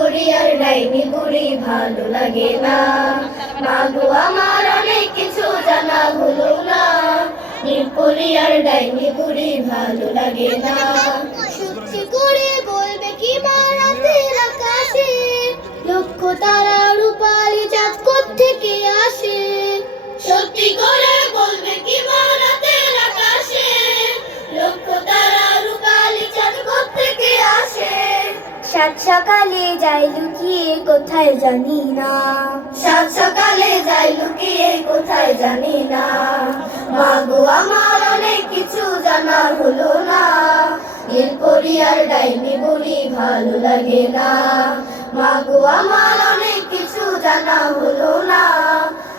নীলপরি আর ডাইনি বুড়ি ভালো লাগে না। মাগো আমার অনেক কিছু জানা হলো না, নীলপরি আর ডাইনি বুড়ি ভালো লাগে না। সত্যি করে বলবে কি মা রাতের আকাশে লক্ষ তারা রূপালি চাঁদ কোত্থেকে আসে? সত্যি করে বলবে কি মা রাতের আকাশে লক্ষ তারা রূপালি চাঁদ কোত্থেকে আসে? সাত সকালে যাই লুকিয়ে কোথায় জানি না, সাত সকালে যাই লুকিয়ে কোথায় জানি না। মাগো আমার অনেক কিছু জানা হলো না, নীলপরি আর ডাইনি বুড়ি ভালো লাগে না। মাগো আমার অনেক কিছু জানা হলো না,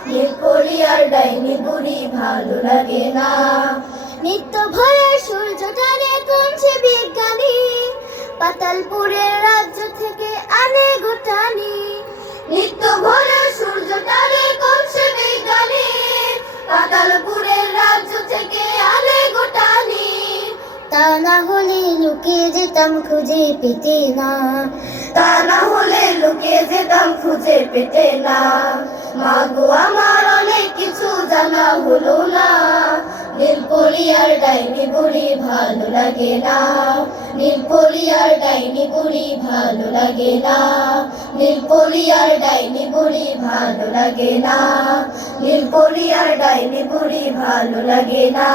নীলপরি আর ডাইনি বুড়ি ভালো লাগে না। নিত্য ভোরে সূর্য টানে কোন সে বিজ্ঞানী পাতালপুরের রাজ্য থেকে আনে গোটানি। নিত্য ভোরে সূর্য টানে কোন সে বিজ্ঞানী পাতালপুরের রাজ্য থেকে আনে গোটানি। তা না হলে লুকিয়ে যেতাম খুঁজে পেতে না, তা না হলে লুকিয়ে যেতাম খুঁজে পেতে না। মাগো আমার অনেক কিছু জানা হলো না, নীলপরি আর ডাইনি বুড়ি ভালো লাগে না। নীলপরি আর ডাইনি বুড়ি ভালো লাগে না, নীলপরি আর ডাইনি বুড়ি ভালো লাগে না, নীলপরি আর ডাইনি বুড়ি ভালো লাগে না।